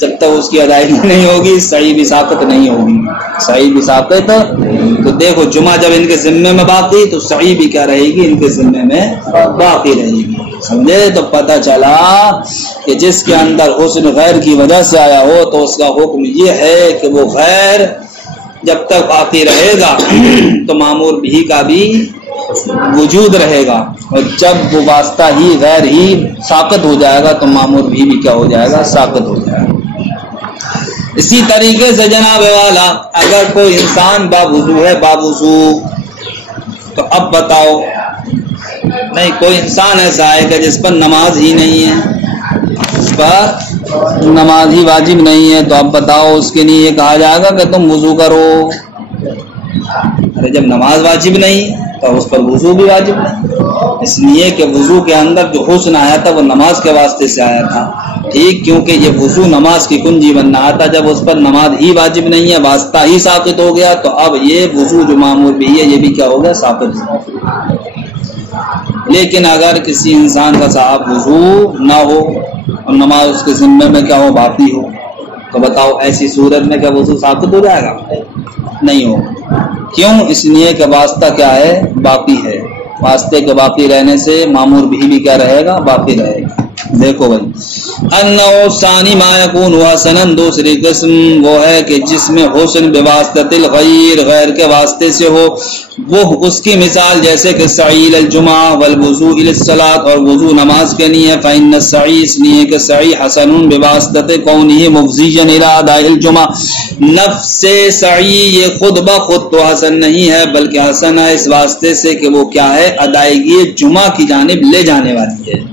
جب تک اس کی ادائیگی نہیں ہوگی صحیح بھی ثابت نہیں ہوگی، صحیح بھی ثابت۔ تو دیکھو جمعہ جب ان کے ذمے میں باقی تو صحیح بھی کیا رہے گی، ان کے ذمے میں باقی رہے گی، سمجھے؟ تو پتہ چلا کہ جس کے اندر حسن غیر کی وجہ سے آیا ہو تو اس کا حکم یہ ہے کہ وہ غیر جب تک باقی رہے گا تو مامور بھی کا بھی وجود رہے گا، اور جب وہ واسطہ ہی غیر ہی ساقط ہو جائے گا تو مامور بھی کیا ہو جائے گا، ساقط ہو جائے گا۔ اسی طریقے سے جناب والا اگر کوئی انسان باوضو ہے، باوضو، تو اب بتاؤ نہیں کوئی انسان ایسا ہے کہ جس پر نماز ہی نہیں ہے، اس پر نماز ہی واجب نہیں ہے، تو اب بتاؤ اس کے لیے یہ کہا جائے گا کہ تم وضو کرو؟ ارے جب نماز واجب نہیں تو اس پر وضو بھی واجب نہیں، اس لیے کہ وضو کے اندر جو حسن آیا تھا وہ نماز کے واسطے سے آیا تھا، ٹھیک، کیونکہ یہ وضو نماز کی کنجی بننا آتا، جب اس پر نماز ہی واجب نہیں ہے، واسطہ ہی ساقط ہو گیا، تو اب یہ وضو جو معمول بھی ہے یہ بھی کیا ہو گیا، ساقط ہو گیا۔ لیکن اگر کسی انسان کا صاحب وضو نہ ہو اور نماز اس کے ذمے میں کیا ہو، باقی ہو، تو بتاؤ ایسی صورت میں کیا وضو ساقط ہو جائے گا؟ نہیں ہوگا۔ کیوں؟ اس لیے کہ واسطہ کیا ہے، باقی ہے، واسطے کے باقی رہنے سے مامور بھی کیا رہے گا، باقی رہے گا۔ دیکھو بھائی انہو ثانی ما یکون حسنن، دوسری قسم وہ ہے کہ جس میں حسن بواسطۃ الغیر، غیر کے واسطے سے ہو، وہ اس کی مثال جیسے کہ سعی الجمعہ والوضوء للصلاۃ، اور وضو نماز کے لیے، فإن السعی، اس لیے کہ سعی حسن بواسطۃ کونہ مفضیا الی اداء الجمعہ، نفس سے سعی یہ خود بخود تو حسن نہیں ہے بلکہ حسن ہے اس واسطے سے کہ وہ کیا ہے، ادائیگی جمعہ کی جانب لے جانے والی ہے،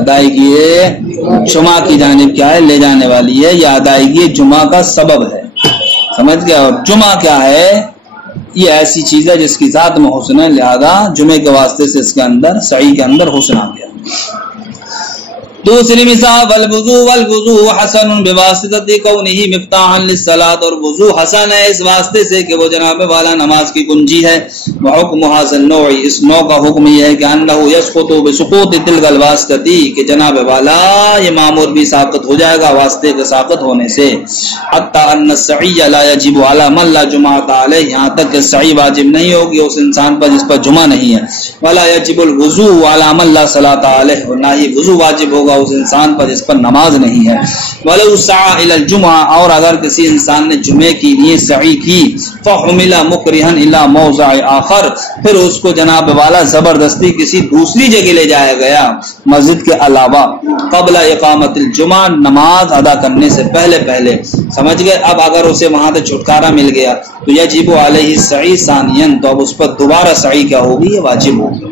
ادائیگی جمعہ کی جانب کیا ہے، لے جانے والی ہے، یا ادائیگی جمعہ کا سبب ہے، سمجھ گیا؟ اور جمعہ کیا ہے، یہ ایسی چیز ہے جس کی ذات میں حسن ہے، لہذا جمعے کے واسطے سے اس کے اندر سعی کے اندر حسن آ گیا۔ دوسری مثال والوضوء حسن بواسطۃ کونہ مفتاحا للصلاۃ، اور وضو حسن ہے اس واسطے سے کہ وہ جناب والا نماز کی کنجی ہے، وحکم حاصل نوع، اس نوع کا حکم یہ ہے کہ انہ یسقط بسقوط تلک الواسطۃ، کہ جناب والا یہ مامور بھی ساقط ہو جائے گا واسطے کے ساقط ہونے سے، حتی ان السعی لا یجب علی من لا جمعۃ علیہ، یہاں تک کہ سعی واجب نہیں ہوگی اس انسان پر جس پر جمعہ نہیں ہے، ولا یجب الوضوء علی من لا صلاۃ علیہ، اور نہ ہی وضو واجب ہوگا اس انسان پر جس پر نماز نہیں ہے، ولو سعى الى الجمعہ، اور اگر کسی انسان نے جمعے کے لیے سعی کی، فحمل مکرہا الى موضع آخر، پھر اس کو جناب والا زبردستی کسی دوسری جگہ لے جایا گیا مسجد کے علاوہ، قبل اقامت الجمعہ، نماز ادا کرنے سے پہلے، سمجھ گئے؟ اب اگر اسے وہاں سے چھٹکارا مل گیا تو یجب علیہ السعی ثانیا، تو اب اس پر دوبارہ سعی کیا ہوگی، یہ واجب ہوگی۔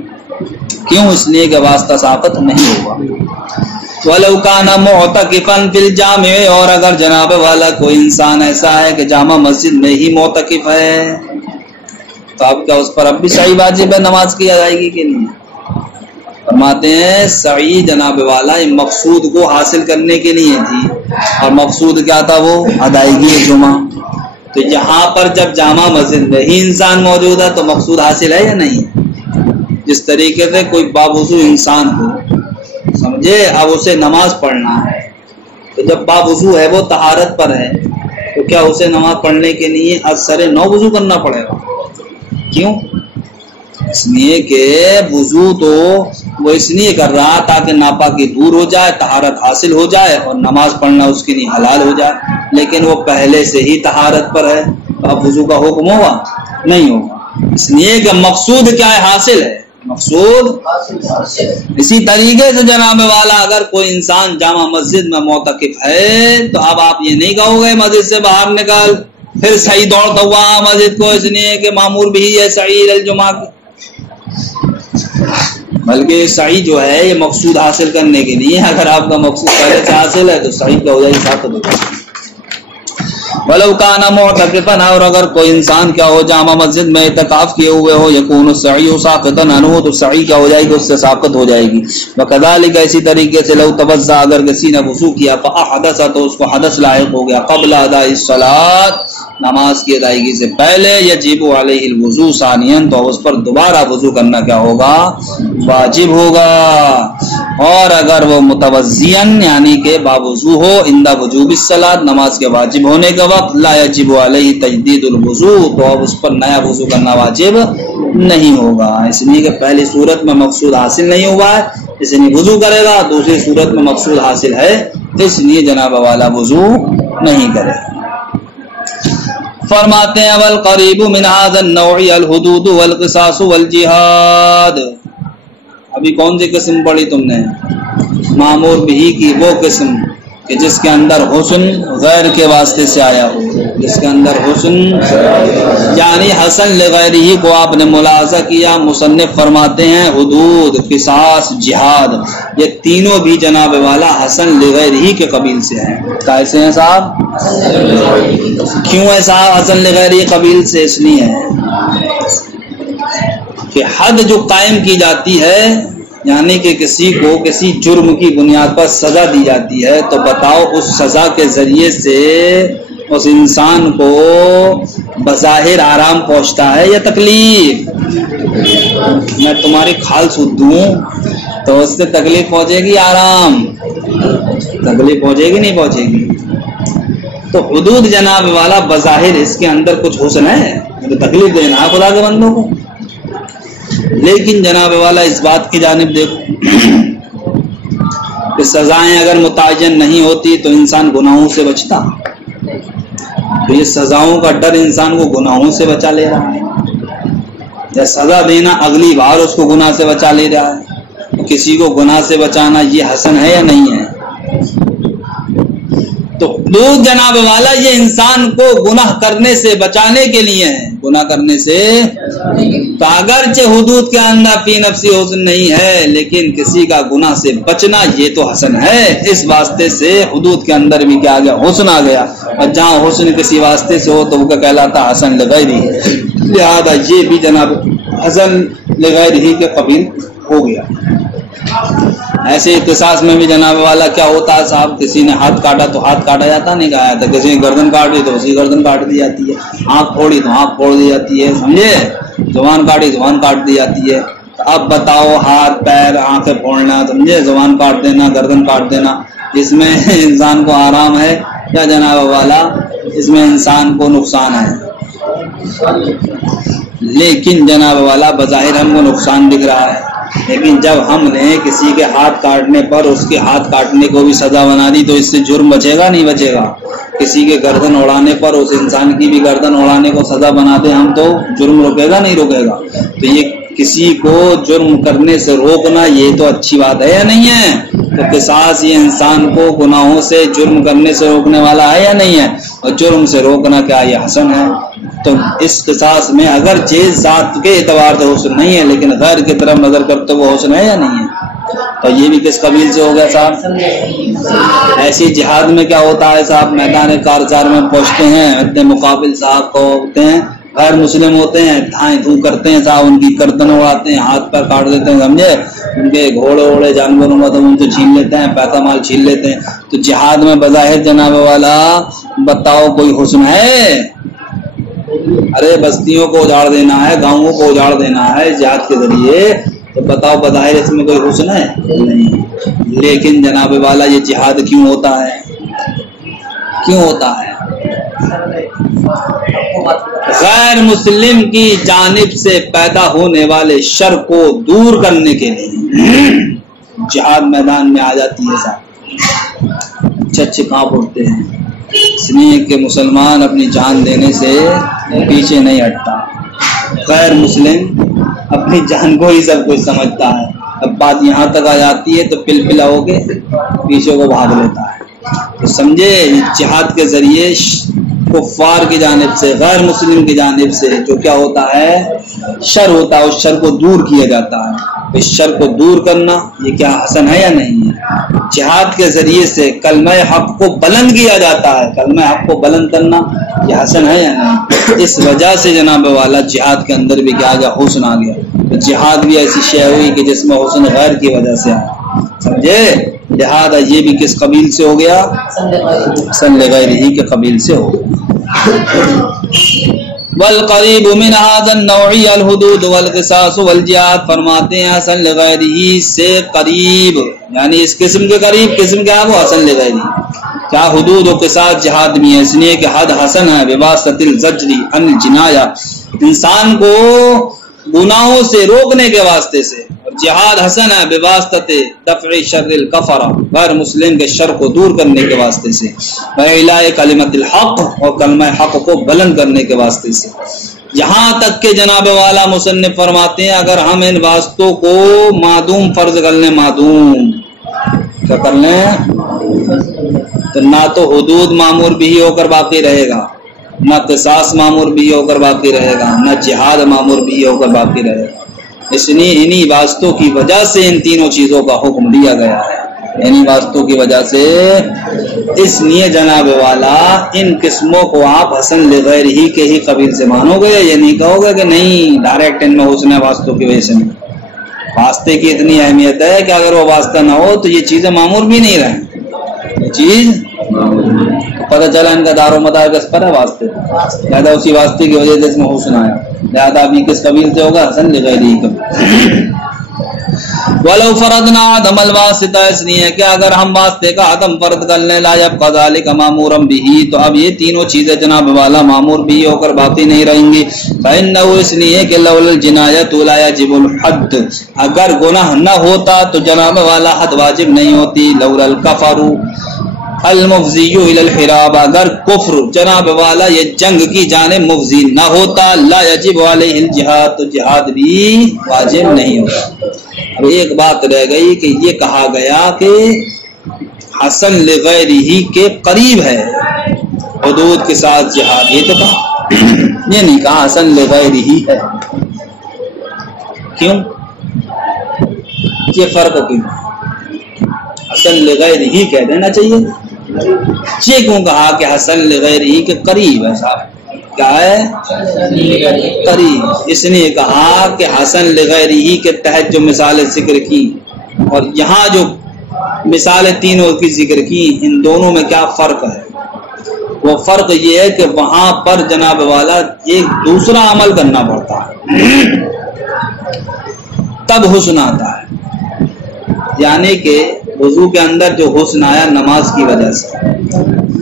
کیوں؟ اس لیے کہ واسطہ ساقط نہیں ہوگا۔ وَلَوْ كَانَ مُعْتَكِفًا فِي الْجَامِعِ، اور اگر جناب والا کوئی انسان ایسا ہے کہ جامع مسجد میں ہی معتکف ہے، تو اب کیا اس پر اب بھی سعی واجب ہے نماز کی ادائیگی کے لیے؟ فرماتے ہیں سعی جناب والا مقصود کو حاصل کرنے کے لیے تھی، اور مقصود کیا تھا، وہ ادائیگی جمعہ، تو یہاں پر جب جامع مسجد میں ہی انسان موجود ہے تو مقصود حاصل ہے یا نہیں؟ جس طریقے سے کوئی باوضو انسان ہو، سمجھے، اب اسے نماز پڑھنا ہے، تو جب باوضو ہے وہ طہارت پر ہے، تو کیا اسے نماز پڑھنے کے لیے اثر نو وضو کرنا پڑے گا؟ کیوں؟ اس لیے کہ وضو تو وہ اس لیے کر رہا تاکہ ناپاکی دور ہو جائے، طہارت حاصل ہو جائے اور نماز پڑھنا اس کے لیے حلال ہو جائے، لیکن وہ پہلے سے ہی طہارت پر ہے، تو اب وضو کا حکم ہوگا؟ نہیں ہوگا، اس لیے کہ مقصود کیا ہے، حاصل ہے، مقصود۔ اسی طریقے سے جناب والا اگر کوئی انسان جامع مسجد میں معتکف ہے تو اب آپ یہ نہیں کہو گے مسجد سے باہر نکال، پھر صحیح دوڑتا ہوا مسجد کو، اس لیے کہ مامور بھی ہے صحیح الجمعہ کی، بلکہ صحیح جو ہے یہ مقصود حاصل کرنے کے لیے، اگر آپ کا مقصود پہلے سے حاصل ہے تو صحیح کیا ہو جائے گی، ساتھ ہو جائے گی۔ ولو کان معتکفا، اور اگر کوئی انسان کیا ہو جامع مسجد میں اعتکاف کیے ہوئے ہو، یکون السعی ساقطا عنہ، تو سعی کیا ہو جائے گی، اس سے ساقط ہو جائے گی۔ وکذالک، اسی طریقے سے لو توضا، اگر کسی نے وضو کیا، فاحدث، تو اس کو حدث لاحق ہو گیا، قبل اداء الصلاۃ، نماز کی ادائیگی سے پہلے یجب علیہ الوضو ثانیاً تو اس پر دوبارہ وضو کرنا کیا ہوگا؟ واجب ہوگا. اور اگر وہ متوضیاً یعنی کہ باوضو ہو عند وجوب الصلاۃ نماز کے واجب ہونے کے وقت لا یجب علیہ تجدید الوضو تو اب اس پر نیا وضو کرنا واجب نہیں ہوگا، اس لیے کہ پہلی صورت میں مقصود حاصل نہیں ہوا ہے اس لیے وضو کرے گا، دوسری صورت میں مقصود حاصل ہے اس لیے جناب والا وضو نہیں کرے. فرماتے ہیں والقریب من هذا النوع الحدود والقصاص والجہاد. ابھی کون سی قسم پڑھی تم نے؟ مامور بھی کی وہ قسم کہ جس کے اندر حسن غیر کے واسطے سے آیا ہو، جس کے اندر حسن یعنی حسن لغیر ہی کو آپ نے ملاحظہ کیا. مصنف فرماتے ہیں حدود، قصاص، جہاد یہ تینوں بھی جناب والا حسن لغیر ہی کے قبیل سے ہیں. کیسے ہیں صاحب؟ کیوں ہے صاحب حسن لغیر ہی قبیل سے؟ اس لیے ہے کہ حد جو قائم کی جاتی ہے یعنی کہ کسی کو کسی جرم کی بنیاد پر سزا دی جاتی ہے تو بتاؤ اس سزا کے ذریعے سے اس انسان کو بظاہر آرام پہنچتا ہے یا تکلیف؟ میں تمہاری کھال سود دوں تو اس سے تکلیف پہنچے گی آرام؟ تکلیف پہنچے گی نہیں پہنچے گی؟ تو حدود جناب والا بظاہر اس کے اندر کچھ حسن ہے تو تکلیف دینا خدا کے بندوں کو، لیکن جناب والا اس بات کی جانب دیکھو کہ سزائیں اگر متعین نہیں ہوتی تو انسان گناہوں سے بچتا. تو یہ سزاؤں کا ڈر انسان کو گناہوں سے بچا لے رہا ہے، یا سزا دینا اگلی بار اس کو گناہ سے بچا لے رہا ہے. تو کسی کو گناہ سے بچانا یہ حسن ہے یا نہیں ہے؟ تو حدود جناب والا یہ انسان کو گناہ کرنے سے بچانے کے لیے ہے، گناہ کرنے سے. تو اگرچہ حدود کے اندر فی نفسی حسن نہیں ہے لیکن کسی کا گناہ سے بچنا یہ تو حسن ہے. اس واسطے سے حدود کے اندر بھی کیا آ گیا؟ حسن آ گیا. اور جہاں حسن کسی واسطے سے ہو تو وہ کہلاتا حسن لغیری، لہذا یہ بھی جناب حسن لغیری کے قبیل ہو گیا. ایسے قصاص میں بھی جناب والا کیا ہوتا ہے صاحب؟ کسی نے ہاتھ کاٹا تو ہاتھ کاٹا جاتا نہیں کہا جاتا، کسی نے گردن کاٹ دی تو اسی گردن کاٹ دی جاتی ہے، آنکھ پھوڑی تو آنکھ پھوڑ دی جاتی ہے، سمجھے؟ زبان کاٹی زبان کاٹ دی جاتی ہے. اب بتاؤ ہاتھ پیر آنکھیں پھوڑنا، سمجھے، زبان کاٹ دینا، گردن کاٹ دینا، اس میں انسان کو آرام ہے یا جناب والا اس میں انسان کو نقصان ہے؟ لیکن جناب والا بظاہر ہم کو نقصان دکھ رہا ہے، لیکن جب ہم نے کسی کے ہاتھ کاٹنے پر اس کے ہاتھ کاٹنے کو بھی سزا بنا دی تو اس سے جرم بچے گا نہیں بچے گا؟ کسی کے گردن اڑانے پر اس انسان کی بھی گردن اڑانے کو سزا بنا دیں ہم تو جرم رکے گا نہیں رکے گا؟ تو یہ کسی کو جرم کرنے سے روکنا یہ تو اچھی بات ہے یا نہیں ہے؟ تو قصاص یہ انسان کو گناہوں سے جرم کرنے سے روکنے والا ہے یا نہیں ہے؟ اور جرم سے روکنا کیا یہ حسن ہے؟ تو اس قصاص میں اگر چیز ذات کے اعتبار سے حسن نہیں ہے لیکن غیر کی طرف نظر کرتے وہ حسن ہے یا نہیں ہے؟ تو یہ بھی کس قبیل سے ہو گیا صاحب؟ ایسی جہاد میں کیا ہوتا ہے صاحب؟ میدان کارزار میں پہنچتے ہیں، اتنے مقابل صاحب کو ہوتے ہیں غیر مسلم ہوتے ہیں، دھائیں دھوں کرتے ہیں صاحب، ان کی گردن اڑاتے ہیں، ہاتھ پیر کاٹ دیتے ہیں، سمجھے، ان کے گھوڑے ووڑے جانوروں کا تو ان سے چھین لیتے ہیں، پیسہ مال چھین لیتے ہیں. تو جہاد میں بظاہر جناب والا بتاؤ کوئی حسن ہے؟ ارے بستیوں کو اجاڑ دینا ہے، گاؤں کو اجاڑ دینا ہے جہاد کے ذریعے، تو بتاؤ بظاہر اس میں کوئی حسن ہے؟ نہیں. لیکن جناب والا یہ جہاد کیوں ہوتا ہے؟ کیوں ہوتا ہے؟ غیر مسلم کی جانب سے پیدا ہونے والے شر کو دور کرنے کے لیے جہاد میدان میں آ جاتی ہے صاحب. چچے کانپ اٹھتے ہیں اس لیے کہ مسلمان اپنی جان دینے سے پیچھے نہیں ہٹتا. غیر مسلم اپنی جان کو ہی سب کچھ سمجھتا ہے. اب بات یہاں تک آ جاتی ہے تو پل پلا ہو کے پیچھے کو بھاگ لیتا ہے. تو سمجھے جہاد کے ذریعے کفار کی جانب سے غیر مسلم کی جانب سے جو کیا ہوتا ہے شر ہوتا ہے، اس شر کو دور کیا جاتا ہے. اس شر کو دور کرنا یہ کیا حسن ہے یا نہیں ہے؟ جہاد کے ذریعے سے کلمہ حق کو بلند کیا جاتا ہے. کلمہ حق کو بلند کرنا یہ حسن ہے یا نہیں؟ اس وجہ سے جناب والا جہاد کے اندر بھی کیا گیا؟ حسن آ گیا. تو جہاد بھی ایسی شے ہوئی کہ جس میں حسن غیر کی وجہ سے آیا، سمجھے. لہذا یہ بھی کس قبیل سے ہو گیا؟ حسن لغیرہ کے قبیل سے ہو گیا۔ والقریب من هذا النوع الحدود والقصاص والجہاد، فرماتے ہیں حسن لغیرہ سے قریب، یعنی اس قسم کے قریب، قسم کیا ہے وہ حسن لغیرہ، کیا حدود و قصاص جہاد میں ہے، اس لیے کہ حد حسن ہے بواسطۃ الزجر عن الجنایہ، انسان کو گناہوں سے روکنے کے واسطے سے، اور جہاد حسن ہے بواسطۃ دفع شر الکفر، غیر مسلم کے شر کو دور کرنے کے واسطے سے، وإعلاء کلمۃ الحق، اور کلمہ حق کو بلند کرنے کے واسطے سے، یہاں تک کہ جناب والا مصنف فرماتے ہیں اگر ہم ان واسطوں کو معدوم فرض کر لیں، معدوم کیا کر لیں، تو نہ تو حدود معمور بھی ہو کر باقی رہے گا، نہ قصاص معمور بھی ہو کر باقی رہے گا، نہ جہاد معمور بھی ہو کر باقی رہے گا۔ اس لیے انہی واسطوں کی وجہ سے ان تینوں چیزوں کا حکم دیا گیا ہے، انہی واسطوں کی وجہ سے، اس لیے جناب والا ان قسموں کو آپ حسن لغیرہ کے ہی قبیل سے مانو گے، یہ نہیں کہو گے کہ نہیں ڈائریکٹ ان میں حسن واسطوں کی وجہ سے نہیں۔ واسطے کی اتنی اہمیت ہے کہ اگر وہ واسطہ نہ ہو تو یہ چیزیں معمور بھی نہیں رہیں، یہ چیز پتہ چلا ان کا دار و مدار کس پر ہے، واسطے، لہذا اسی واسطے کی وجہ سے اس میں حسن آیا، لہذا ابھی کس قبیل سے ہوگا؟ حسن لغیرہ قبیل۔ وَلَوْ فَرَضْنَا عَدَمَ الْوَاسِطَةِ، اس لیے کہ اگر ہم واسطے کا عدم فرض کر لیں، لَا يَبْقَى ذَلِكَ مَأْمُورًا بِهِ، تو اب یہ تینوں چیزیں جناب والا معمور بھی ہو کر باقی نہیں رہیں گی، فَإِنَّهُ، اس لیے کہ لَوْلَا الْجِنَایَةُ لَا يَجِبُ الْحَدُّ، اگر گناہ نہ ہوتا تو جناب والا حد واجب نہیں ہوتی، لَوْلَا الْكَفَرُ المفضی الی الحراب، اگر کفر جناب والا یہ جنگ کی جانب مفضی نہ ہوتا، لا یجب علیہ الجہاد، تو جہاد بھی واجب نہیں ہوتا۔ اب ایک بات رہ گئی کہ یہ کہا گیا کہ حسن لغیرہ کے قریب ہے حدود کے ساتھ جہاد، یہ تو کہا، یہ نہیں کہا حسن لغیرہ ہے، کیوں؟ یہ فرق کیوں؟ حسن لغیرہ کہہ دینا چاہیے، یہ کیوں کہا کہ حسن لغیرہ کے قریب ہے؟ صاحب کیا ہے؟ قریب، اس نے کہا کہ حسن لغیرہ کے تحت جو مثالیں ذکر کی اور یہاں جو مثالیں تینوں کی ذکر کی، ان دونوں میں کیا فرق ہے؟ وہ فرق یہ ہے کہ وہاں پر جناب والا ایک دوسرا عمل کرنا پڑتا ہے تب حسن آتا ہے، یعنی کہ وضو کے اندر جو حسن آیا نماز کی وجہ سے،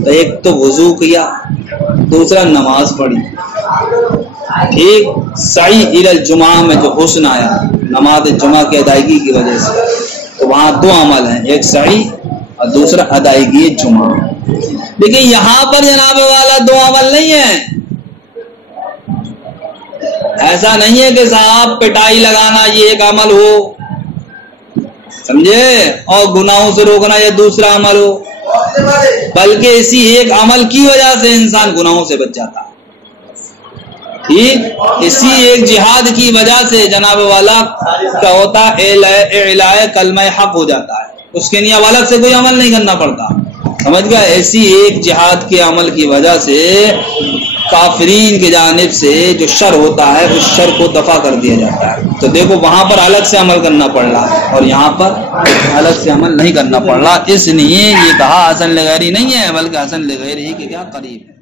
تو ایک تو وضو کیا، دوسرا نماز پڑھی، ٹھیک، سعی الی الجمعہ میں جو حسن آیا نماز جمعہ کی ادائیگی کی وجہ سے، تو وہاں دو عمل ہیں، ایک سعی اور دوسرا ادائیگی جمعہ، لیکن یہاں پر جناب والا دو عمل نہیں ہے، ایسا نہیں ہے کہ صاحب پٹائی لگانا یہ ایک عمل ہو، سمجھے، اور گناہوں سے روکنا یہ دوسرا عمل ہو، بلکہ اسی ایک عمل کی وجہ سے انسان گناہوں سے بچ جاتا ہے، ٹھیک، اسی ایک جہاد کی وجہ سے جناب والا کیا ہوتا ہے، اعلاء کلمہ حق ہو جاتا ہے، اس کے لیے الگ سے کوئی عمل نہیں کرنا پڑتا، سمجھ گیا، ایسی ایک جہاد کے عمل کی وجہ سے کافرین کی جانب سے جو شر ہوتا ہے اس شر کو دفع کر دیا جاتا ہے، تو دیکھو وہاں پر الگ سے عمل کرنا پڑ رہا ہے اور یہاں پر الگ سے عمل نہیں کرنا پڑ رہا، اس لیے یہ کہا حسن لغیرہ نہیں ہے بلکہ حسن لغیرہ کے کیا قریب ہے۔